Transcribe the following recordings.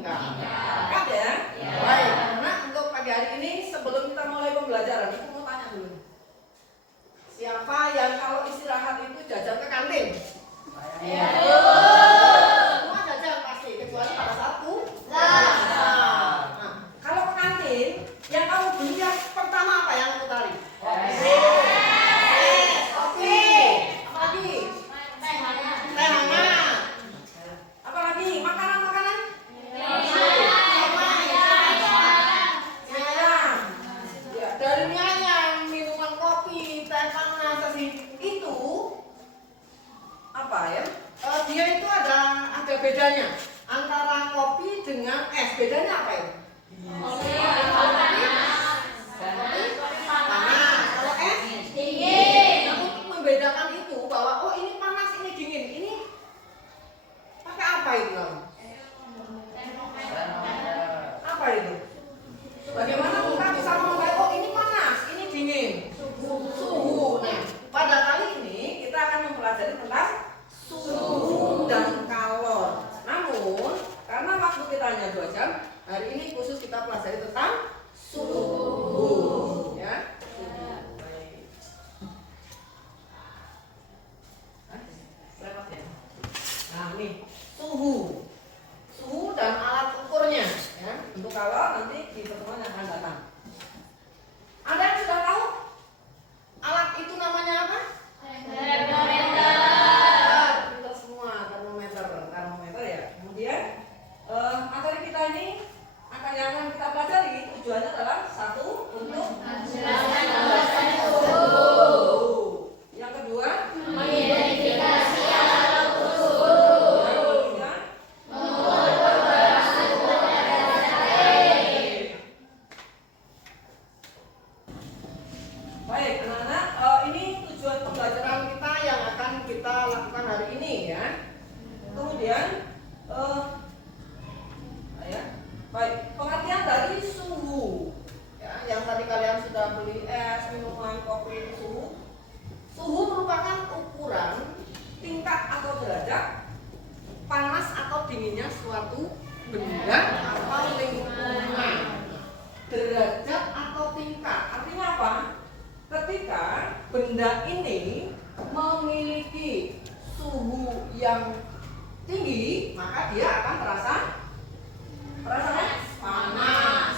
Sepakat ya? Baik, karena untuk pagi hari ini sebelum kita mulai pembelajaran, aku mau tanya dulu. Siapa yang kalau istirahat itu jajan ke kantin? Iya. Semua jajan pasti, kecuali pada saat puasa. Nah, kalau ke kantin, yang kamu beli yang pertama apa yang kamu tarik? Kopi. Apa lagi? Teh hangat. Apa lagi? Makanan-makanan? Dari mie ayam, minuman kopi, teh panas, itu apa ya? Dia itu ada bedanya antara kopi dengan es. Bedanya apa ya? Kopi panas, kalau es dingin. Namun membedakan itu bahwa oh ini panas, ini dingin, ini pakai apa itu? Apa itu? Bagaimana kita bisa mengetahui oh ini panas, ini dingin? Suhu. Nah, pada kali ini kita akan mempelajari tentang suhu dan kalor. Namun, karena waktu kita hanya 2 jam, hari ini khusus kita pelajari tentang suhu. Ya. Nah, ini suhu. Suhu dan alat ukurnya, ya. Untuk kalor nanti di pertemuan yang akan datang. Ada yang sudah tahu alat itu namanya apa? Termometer. Kita semua termometer ya. Kemudian materi kita ini yang akan kita pelajari tujuannya adalah satu untuk menjelaskan suhu. Yang kedua, mengidentifikasi alat ukur. Baik, anak-anak, ini tujuan pembelajaran kita yang akan kita lakukan hari ini ya. Kemudian, baik, pengertian dari suhu. Ya, yang tadi kalian sudah beli es, minuman, kopi, suhu. Suhu merupakan ukuran tingkat atau derajat panas atau dinginnya suatu benda atau lingkungan. Derajat atau tingkat, artinya apa? Ketika benda ini memiliki suhu yang tinggi, maka dia akan terasa panas.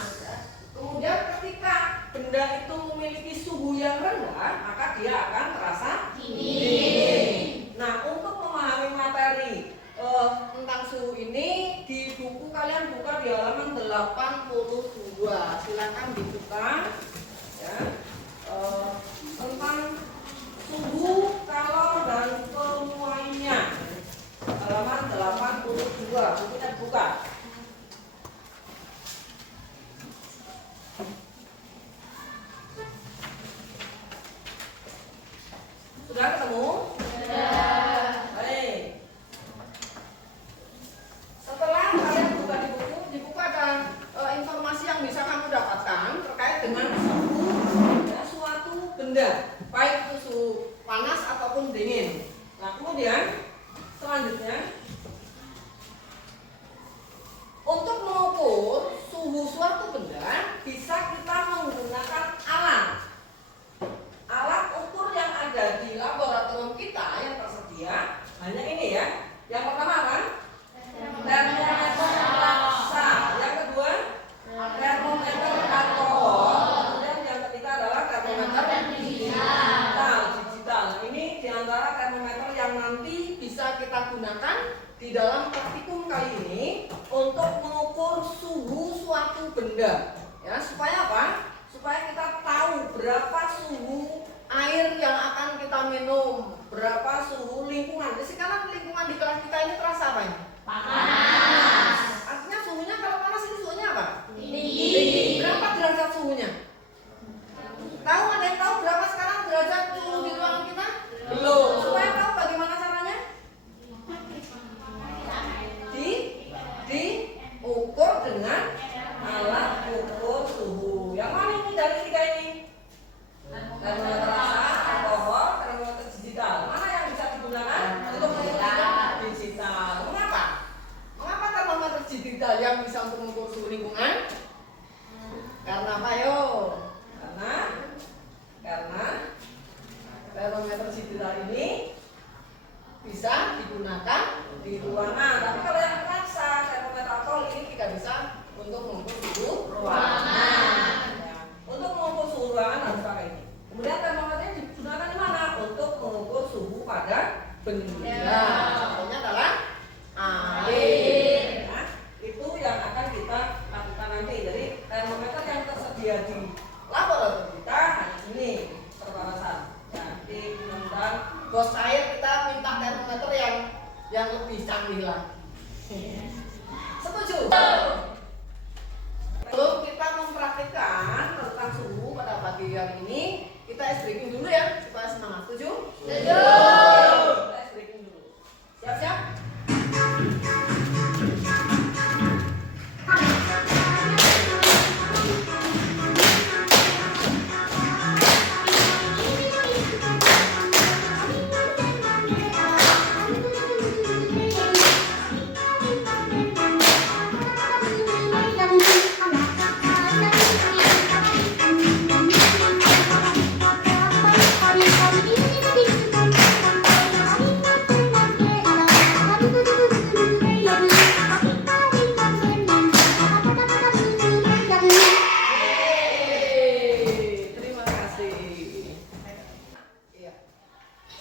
Kemudian ketika benda itu memiliki suhu yang rendah, maka dia akan terasa dingin. Nah, untuk memahami materi tentang suhu ini di buku kalian buka di halaman 82. Silakan dibuka ya. Tentang suhu, kalor, dan penuaiannya, halaman 82. Bukunya dibuka. Sudah ketemu? Sudah. Baik. Setelah kalian buka di buku ada informasi yang bisa kamu dapatkan terkait dengan suhu suatu benda, baik itu suhu panas ataupun dingin. Nah, kemudian selanjutnya untuk mengukur suhu suatu benda bisa kita menggunakan alat ukur yang ada di laboratorium kita yang tersedia. Hanya ini ya. Yang pertama apa? Termometer paksa. Yang kedua termometer alkohol. Kemudian yang ketiga adalah termometer digital. Nah, ini diantara termometer yang nanti bisa kita gunakan di dalam praktikum kali ini untuk mengukur suhu suatu benda. Ya, supaya apa? Supaya kita tahu berapa suhu air yang akan kita minum, berapa suhu lingkungan. Jadi sekarang lingkungan di kelas kita ini terasa apa ini? Panas. Artinya suhunya kalau panas ini suhunya apa? Tinggi. Berapa derajat suhunya? Tahu, ada yang tahu berapa sekarang derajat suhu di ruangan kita? Belum. Supaya tahu bagaimana caranya? Diukur dengan alat ukur suhu. Yang mana ini dari 3 ini? Termometer rasa, alkohol, termometer digital. Mana yang bisa digunakan untuk mengukur digital? Mengapa? bisa untuk mengukur suhu lingkungan? Karena apa yo? Karena termometer digital ini bisa digunakan di ruangan. Tapi kalau yang raksa termometer alkohol ini tidak bisa untuk mengukur suhu ruangan. Ya. Untuk mengukur suhu ruangan harus pakai ini. Kemudian termometer digunakan di mana? Untuk mengukur suhu pada benda. Contohnya adalah air. Nah, itu yang akan kita lakukan nanti. Jadi termometer yang tersedia di laboratorium kita hanya ini perbatasan. Jadi mudah-mudahan bos air kita minta termometer yang lebih canggih lagi. Setuju? Sebelum kita mempraktikkan tentang suhu pada pagi hari ini, kita ice breaking dulu ya supaya semangat. Setuju? Setuju. Kita ice breaking dulu. Siap-siap?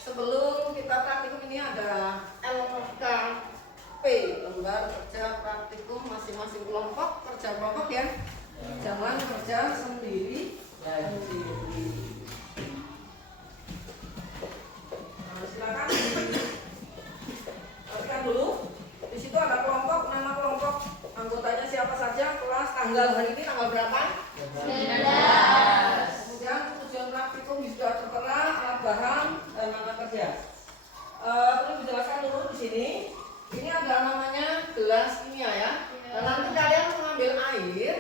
Sebelum kita praktikum ini ada LKP, lembar kerja praktikum masing-masing kelompok, kerja kelompok ya. Jangan kerja sendiri. Nah, silakan perhatikan dulu. Di situ ada kelompok, nama kelompok, anggotanya siapa saja, kelas, tanggal hari ini tanggal berapa? 19. Kemudian tujuan praktikum sudah tertera, alat bahan dan mata kerja. Perlu dijelaskan dulu di sini. Ini ada namanya gelas kimia ya. Dan nanti kalian mengambil air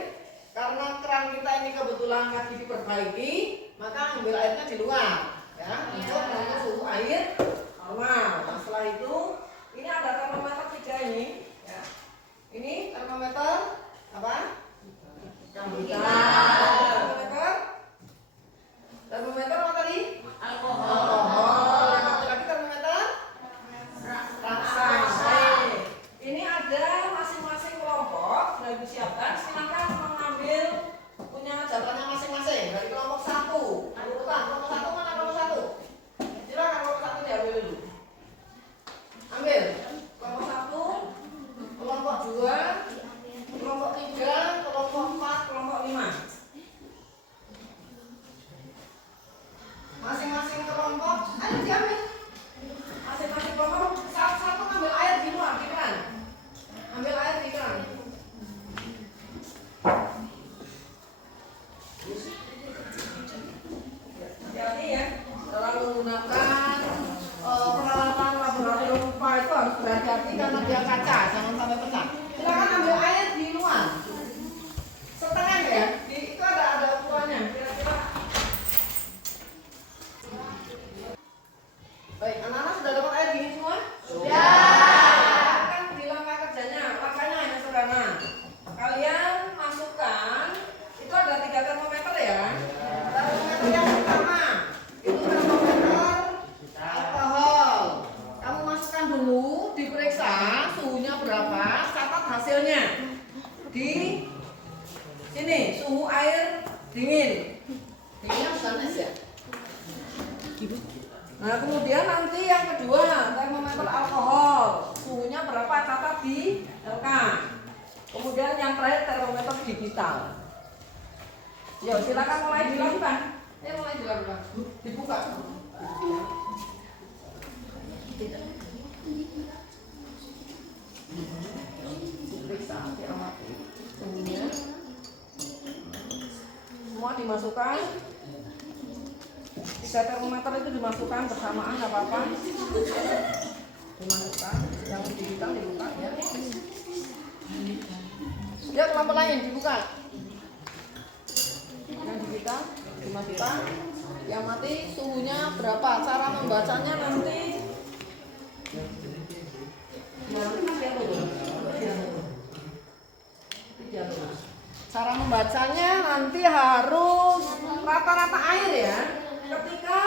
karena keran kita ini kebetulan lagi diperbaiki, maka ambil airnya di luar ya untuk mengukur suhu air normal. Nah, setelah itu ini ada termometer 3 ini ya. Ini termometer apa? Termometer apa tadi? Alkohol. Yang satu lagi termometer raksa. Ini ada masing-masing kelompok sudah disiapkan. Silakan mengambil punya jawabannya masing-masing dari kelompok 1. Urutan kelompok 1 mana kelompok 1? Silakan kelompok 1 diambil dulu. Ambil kelompok 1, kelompok 2, kelompok 3, kelompok 4, kelompok 5. Masing-masing kelompok, ayo diambil. Masing-masing kelompok satu-satu ngambil air di luar di keran. Ambil air di keran. Hati-hati ya, dalam menggunakan peralatan laboratorium UPA itu harus berhati-hati karena dia kaca, jangan sampai pecah. Silakan ambil air di luar. Setengah ya, itu ada ukurannya. Kira-kira. Baik, anak-anak sudah dapat air dingin semua? Sudah. Kan di langkah kerjanya, langkahnya hanya sederhana. Kalian masukkan, itu ada 3 termometer ya. Termometer yang pertama, itu termometer alkohol. Kamu masukkan dulu, diperiksa suhunya berapa, catat hasilnya. Di sini, suhu air dingin. Dinginnya panas ya? Nah, kemudian nanti yang kedua, termometer alkohol. Suhunya berapa? Catat di LK. Kemudian yang terakhir termometer digital. Yuk, silakan mulai dilakukan. Mulai dilakukan. Dibuka. Periksa, diamati. Suhunya. Semua dimasukkan. 3 termometer itu dimasukkan bersamaan, nggak apa-apa. Dimasukkan, yang digital dibuka ya. Ya, lampu lain dibuka. Yang digital dimasukkan. Yang mati suhunya berapa? Cara membacanya nanti. dia lurus. Cara membacanya nanti harus rata-rata air ya. Ketika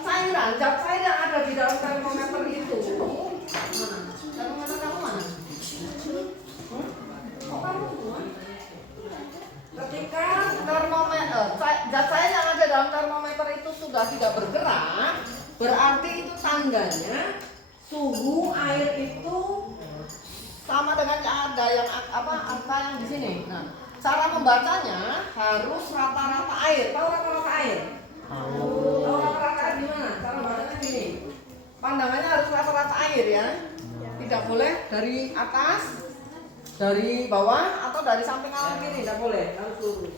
cairan, zat cair yang ada di dalam termometer itu, mana? Termometer kamu mana? Oh, kamu semua? Ketika termometer, zat cair yang ada dalam termometer itu sudah tidak bergerak, berarti itu tandanya suhu air itu sama dengan ada yang angka yang di sini. Nah, cara membacanya harus rata-rata air. Tahu rata-rata air? Tahu rata-rata air gimana? Cara membacanya gini. Pandangannya harus rata-rata air ya. Tidak boleh dari atas, dari bawah atau dari samping kanan kiri, tidak boleh. Harus lurus.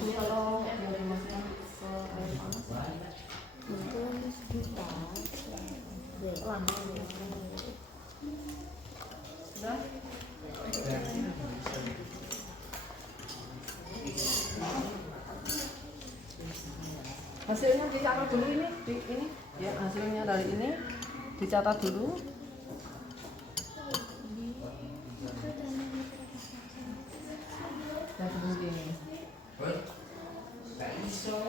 Ini kalau dia dimasukkan ke air panas, sudah. Hasilnya dicatat dulu ini ya, hasilnya dari ini dicatat dulu. Dan begini. Nggak iso.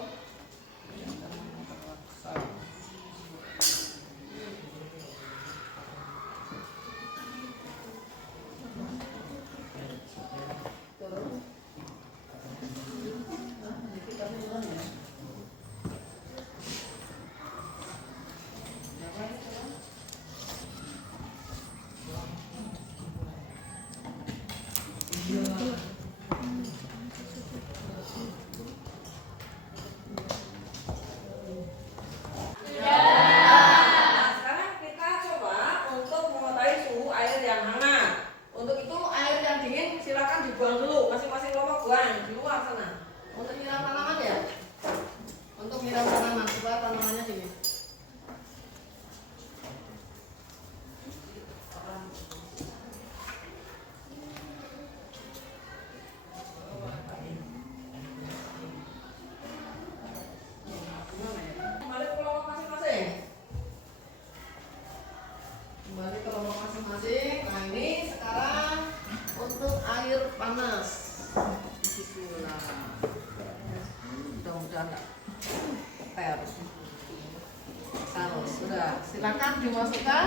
Sudah, silakan dimasukkan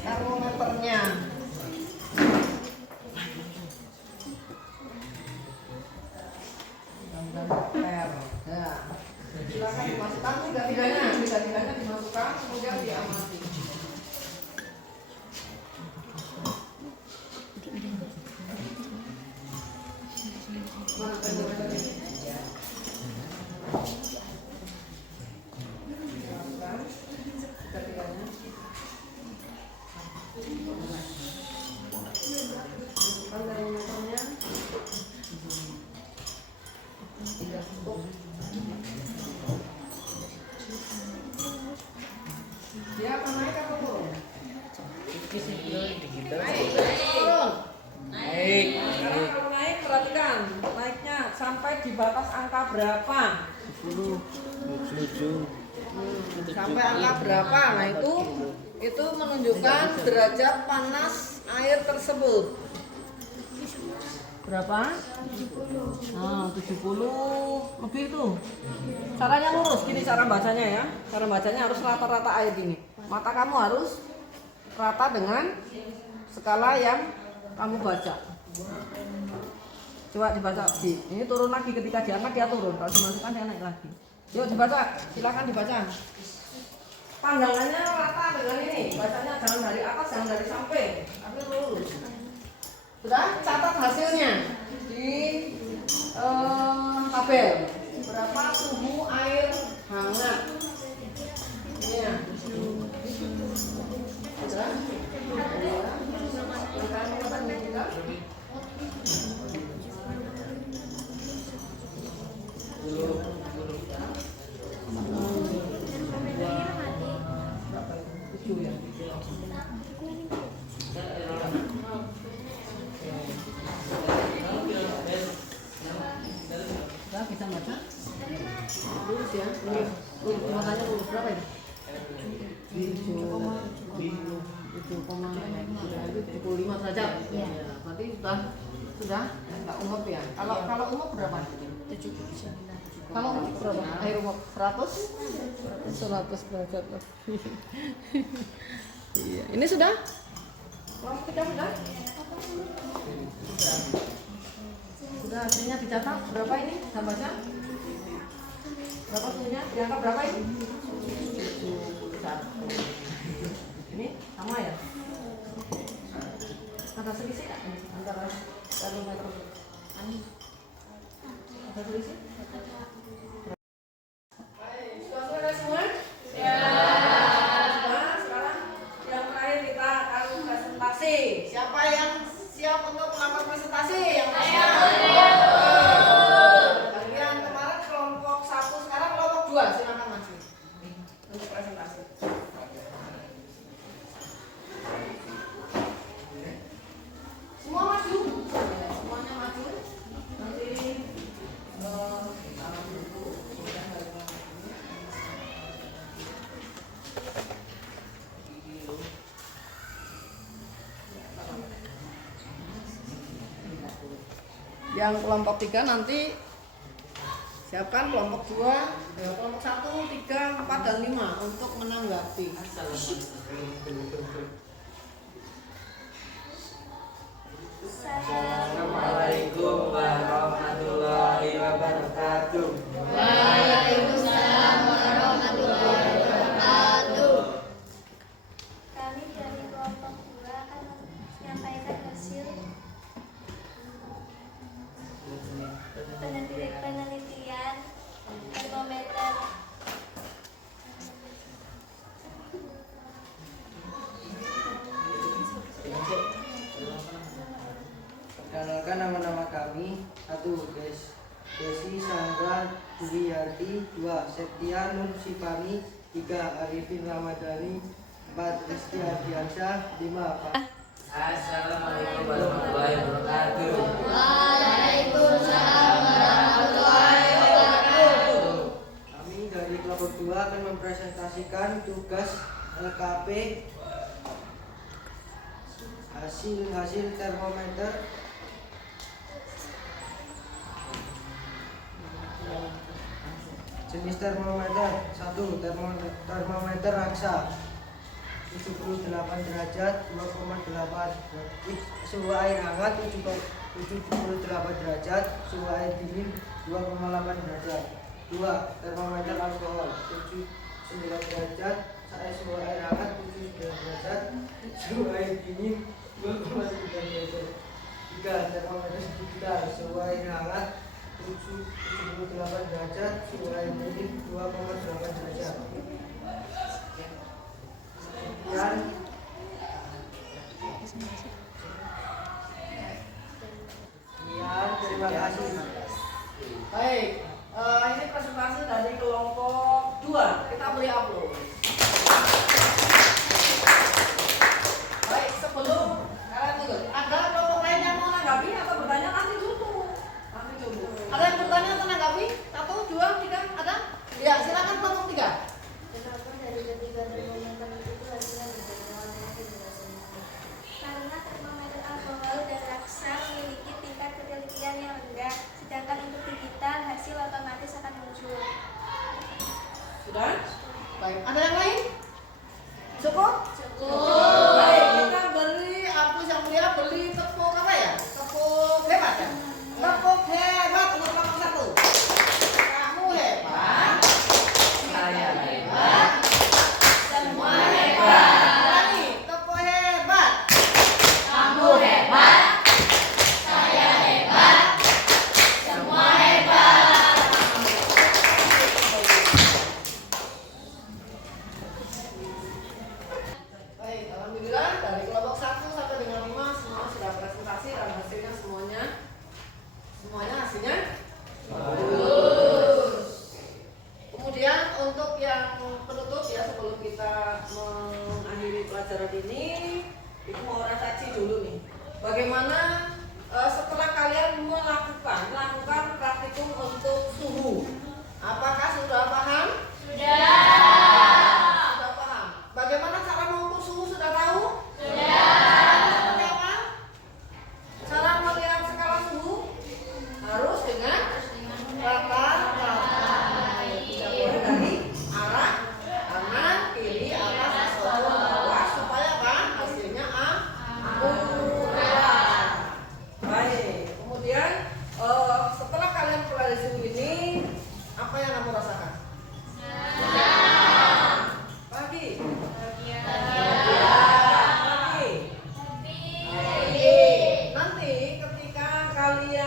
termometernya. Silakan dimasukkan tiga-tiganya dimasukkan, kemudian diamati. Dia akan naik atau turun? Naik. Sekarang kalau naik perhatikan, naiknya sampai di batas angka berapa? 10, 7. Sampai angka berapa? Nah itu menunjukkan derajat panas air tersebut. Berapa? 70. Nah, 70 lebih itu. Caranya lurus, gini cara bacanya ya. Cara bacanya harus rata-rata air gini. Mata kamu harus rata dengan skala yang kamu baca. Coba dibaca, ini turun lagi, ketika diangkat dia turun, kalau dimasukkan dia naik lagi. Yuk dibaca, silakan dibaca. Pandangannya rata dengan ini, bacanya jangan dari atas, jangan dari samping, tapi lurus. Sudah, catat hasilnya di tabel. Berapa suhu air hangat? Ini. Sudah? baca? Lulus ya. Matanya lulus berapa ini? 7,75 derajat. Ya, berarti sudah enggak umur ya. Kalau umur berapa? 70. Kalau umur berapa? Air umur 100 derajat lebih. Iya, ini sudah? Kalau kita sudah? Sudah hasilnya dicatat berapa ini? Saya baca. Berapa suhunya? Diangka berapa ini? 71. Ini sama ya? Ada selisih nggak antara termometer? Ada selisih? Baik, sudah selesai semua? Ya. Nah, sekarang yang terakhir kita akan presentasi. Siapa yang siap untuk melakukan presentasi? Yang siap. Bagian kemarin kelompok 1, sekarang kelompok 2. Silakan maju untuk presentasi. Semua maju, semuanya maju. Nanti yang kelompok 3 nanti siapkan kelompok 2, kelompok 1, 3, 4, dan 5 untuk menanggapi. Assalamualaikum warahmatullahi wabarakatuh. Waalaikumsalam warahmatullahi wabarakatuh. Kami dari kelompok 2 akan menyampaikan hasil penelitian termometer Perkenalkan nama-nama kami. 1. Desi Sandra Duyarti. 2. Septia Nur Sipani. 3. Arifin Ramadhani. 4. Rizky Ardiansyah. 5. Pak. Assalamualaikum warahmatullahi wabarakatuh. Waalaikumsalam warahmatullahi wabarakatuh. Kami dari kelompok 2 akan mempresentasikan tugas LKP hasil termometer jenis termometer. 1. Termometer raksa 78 derajat 2,8, suhu air hangat 78 derajat, suhu air dingin 2,8 derajat. 2. Termometer alkohol 79 derajat, suhu air hangat 79 derajat, suhu air dingin 2,9 derajat. 3. Termometer digital, suhu air hangat 78 derajat, suhu air dingin 2,8 derajat. Sekian. Terima kasih. Baik, ini presentasi dari kelompok 2. Kita beri upload. Baik, sebelum kalian ikut, ada kelompok lain yang mau menanggapi atau bertanya? Nanti dulu. Ada yang bertanya atau menanggapi? 1, 2, 3, ada? Ya, silakan kelompok 3. Kenapa dari ketiga termometer itu hasilnya berbeda warna penjelasannya? Karena termometer alkohol dan raksa memiliki tingkat ketelitian yang rendah, sedangkan untuk digital hasil otomatis akan muncul. Sudah? Baik, ada yang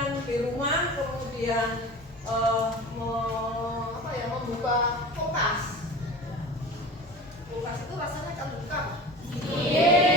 kemudian di rumah, kemudian membuka kulkas. Kulkas itu rasanya terbuka. Iya.